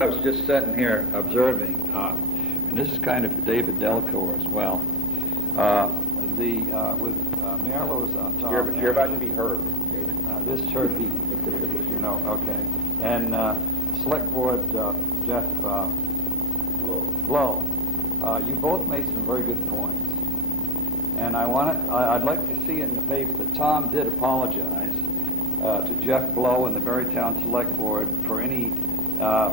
I was just sitting here observing, and this is kind of for David Delcourt as well. With Merlot's on top. You're about to be heard, David. This is Herb Heath, you know. Okay, and Select Board Jeff Blow. You both made some very good points, and I'd like to see it in the paper that Tom did apologize to Jeff Blow and the Berrytown Select Board for any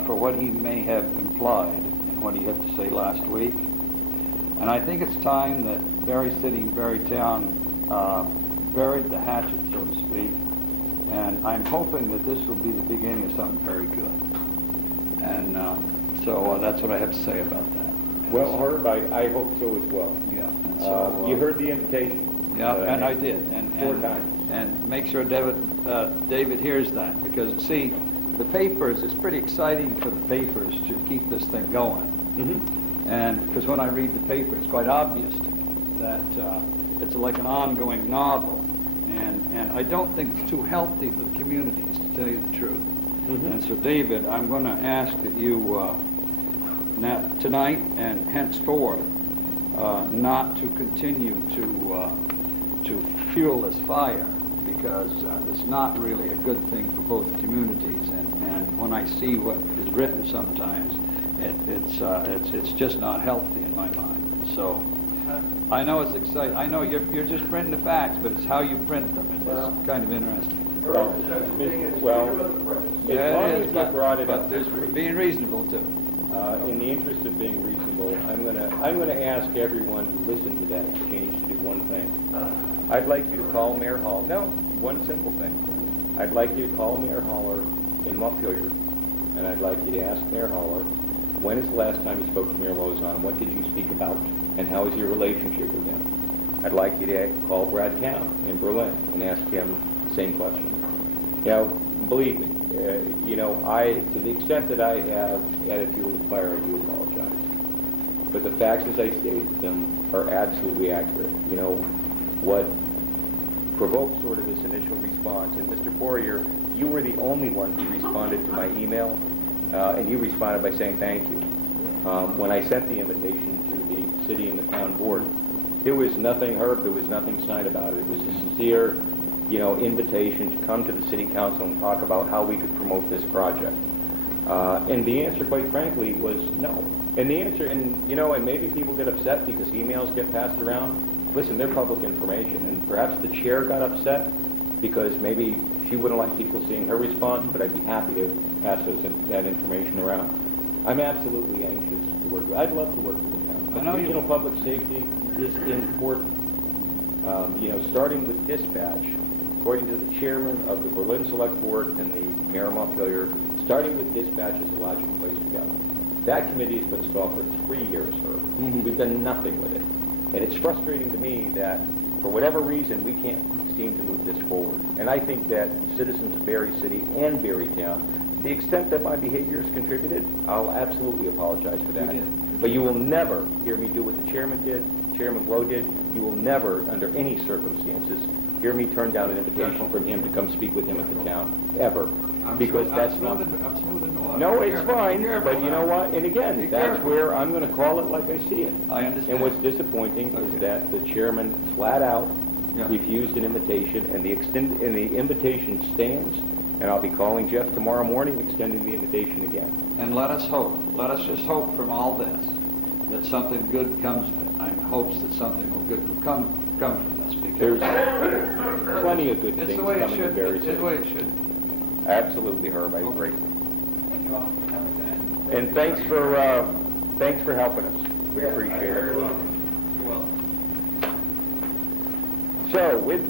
for what he may have implied in what he had to say last week. And I think it's time that Berry City and Berrytown buried the hatchet, so to speak. And I'm hoping that this will be the beginning of something very good. And so that's what I have to say about that. Well, Herb, I hope so as well. Yeah. And so, you heard the invitation. Yeah, and I did. And 4 times. And make sure David hears that, because see, the papers, it's pretty exciting for the papers to keep this thing going. Mm-hmm. And because when I read the paper, it's quite obvious to me that it's like an ongoing novel. And I don't think it's too healthy for the communities, to tell you the truth. Mm-hmm. And so, David, I'm going to ask that you, tonight and henceforth, not to continue to fuel this fire, because it's not really a good thing for both communities. And when I see what is written sometimes, it's just not healthy in my mind. So I know it's exciting. I know you're just printing the facts, but it's how you print them. It's kind of interesting. Well, Yeah, as long it as is, you brought it but up, there's being reasonable too. in the interest of being reasonable, I'm gonna ask everyone who listened to that exchange to do one thing. I'd like you to call Mayor Hall. No, one simple thing. I'd like you to call Mayor Haller in Montpelier, and I'd like you to ask Mayor Haller, when is the last time you spoke to Mayor Lozon? What did you speak about? And how is your relationship with him? I'd like you to call Brad Count in Berlin and ask him the same question. You know, believe me, to the extent that I have added fuel to the fire, I do apologize. But the facts as I stated them are absolutely accurate. You know, what provoked sort of this initial response, and Mr. Poirier, you were the only one who responded to my email, and you responded by saying thank you. When I sent the invitation to the city and the town board, there was nothing heard, there was nothing signed about it. It was a sincere, invitation to come to the city council and talk about how we could promote this project. And the answer, quite frankly, was no. And the answer, and maybe people get upset because emails get passed around. Listen, they're public information, and perhaps the chair got upset because maybe she wouldn't like people seeing her response, but I'd be happy to pass that information around. I'm absolutely anxious to work with. I'd love to work with the town. Regional public safety is important. Starting with dispatch, according to the chairman of the Berlin Select Board and the Mayor of Montpelier, starting with dispatch is a logical place to go. That committee has been stalled for 3 years, sir. Mm-hmm. We've done nothing with it. And it's frustrating to me that, for whatever reason, we can't seem to move this forward. And I think that citizens of Berry City and Berrytown, to the extent that my behavior has contributed, I'll absolutely apologize for that. But you will never hear me do what the chairman did, Chairman Blow did. You will never, under any circumstances, hear me turn down an invitation from him to come speak with him at the town, ever. Because that's not... No, it's fine, but you know what? And again, that's where I'm going to call it like I see it. I understand. And what's disappointing is that the chairman flat out refused an invitation, and the invitation stands, and I'll be calling Jeff tomorrow morning, extending the invitation again. And let us hope. Let us just hope from all this that something good comes of it. I hopes that something good will come from this, because there's plenty of good things coming to Berry City. It's the way it should. Absolutely, Herb. I agree. Thank you all. And thanks for helping us. We appreciate it. You're welcome. So with